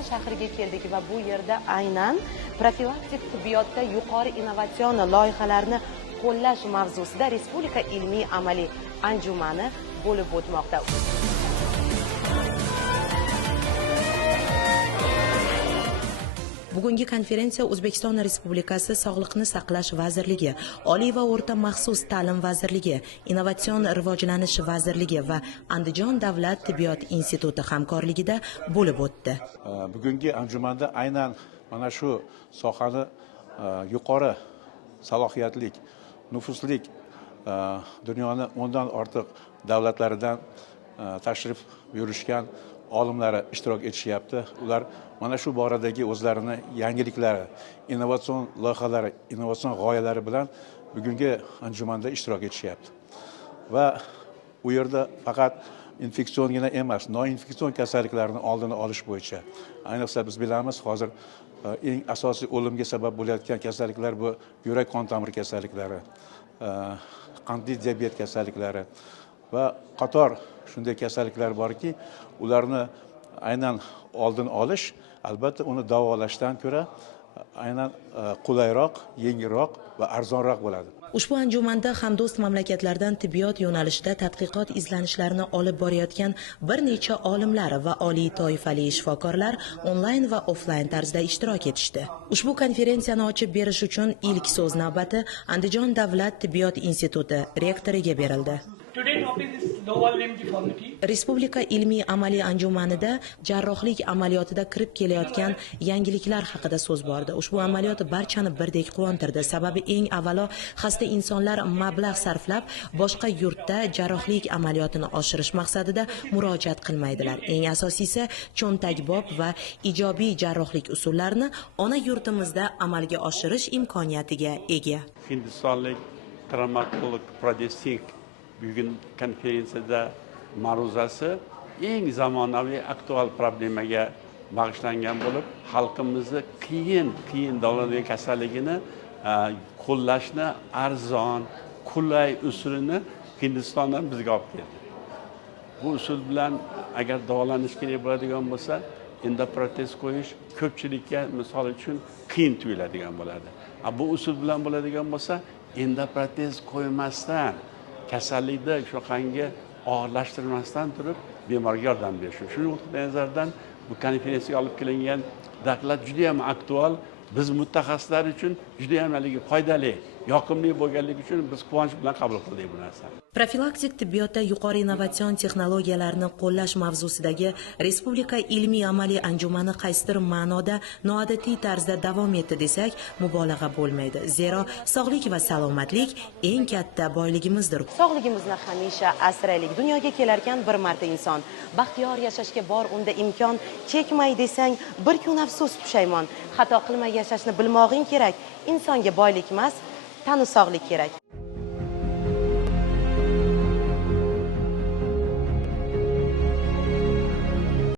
Andijon shahriga keldik va bu yerda aynan profilaktik tibbiyotda yuqori innovatsion loyihalarni qo'llash mavzusida Respublika ilmiy amaliy anjumani bo'lib o'tmoqda. Bugungi konferensiya O'zbekiston Respublikasi Sog'liqni saqlash vazirligi, Oliy va o'rta maxsus ta'lim vazirligi, Innovatsion rivojlanish vazirligi va Andijon davlat tibbiyot instituti hamkorligida bo'lib o'tdi. Bugungi anjumanda aynan mana shu sohani yuqori salohiyatlik, nufuzlik dunyoni 10 dan ortiq davlatlaridan tashrif buyurishgan olimlari ishtirok etishyapti. Ular mana shu boradagi o'zlarini yangiliklari, innovatsion loyihalari, innovatsion g'oyalari bilan bugungi anjumanda ishtirok etishyapti. Va u yerda faqat infeksiongina emas, noinfeksion kasalliklarning oldini olish bo'yicha. Ayniqsa biz bilamiz, hozir eng asosiy o'limga sabab bo'layotgan kasalliklar bu yurak qon tomir kasalliklari, qandli diabet kasalliklari va qator shunday kasalliklar borki, ularni aynan oldin olish, albatta uni davolashdan ko'ra aynan qulayroq, yengilroq va arzonroq bo'ladi. Ushbu anjumanda hamdo'st mamlakatlardan tibbiyot yo'nalishida tadqiqot izlanishlarini olib borayotgan bir necha olimlar va oliy toifali shifokorlar onlayn va offlayn tarzda ishtirok etishdi. Ushbu konferensiyani ochib berish uchun ilk so'z navbati Andijon davlat tibbiyot instituti rektoriga berildi. Respublika ilmiy amaliy anjumanida jarrohlik amaliyotida kirib kelayotgan yangiliklar haqida so'z bordi. Ushbu amaliyot barchani birdek quvontirdi. Sababi eng avvalo xasta insonlar mablag' sarflab boshqa yurtda jarrohlik amaliyotini oshirish maqsadida murojaat qilmaydilar. Eng asosiysi cho'ntakbob va ijobiy jarrohlik usullarini ona yurtimizda amalga oshirish imkoniyatiga ega. Hindistonlik traumatolog Pradesik bugun konferensiyada ma'ruzasi eng zamonaviy aktual problemaga bag'ishlangan bo'lib, xalqimizni qiyin davolanadigan kasalligini qo'llashni arzon, qulay usulini Hindistondan bizga olib keldi. Bu usul bilan agar davolanish kerak bo'ladigan bo'lsa, endoprotez qo'yish ko'pchilikka misol uchun qiyin tuyuladigan bo'ladi. Bu usul bilan bo'ladigan bo'lsa, endoprotez qo'ymasdan kasallikni shunaqangi og'irlashtirmasdan turib bemorga yordam berish. Shu nuqtai nazardan bu konferensiyaga olib kelingan daklat juda ham aktual, biz mutaxassislar uchun juda ham foydali, yoqimli bo'lganligi uchun biz quvonch bilan qabul qildik bu narsani. Profilaktik tibbiyotda yuqori innovatsion texnologiyalarni qo'llash mavzusidagi Respublika ilmiy amaliy anjumani qaysidir ma'noda noodatiy tarzda davom etdi desak, mubolag'a bo'lmaydi. Zero sog'lik va salomatlik eng katta boyligimizdir. Sog'ligimizni hamisha asraylik. Dunyoga kelarkan bir marta inson. Baxtiyor yashashga bor unda imkon. Chekmay desang, bir kun afsus pushaymon. Xato qilmay yashashni bilmog'ing kerak. Insonga boylik emas, tanu sog'lik kerak.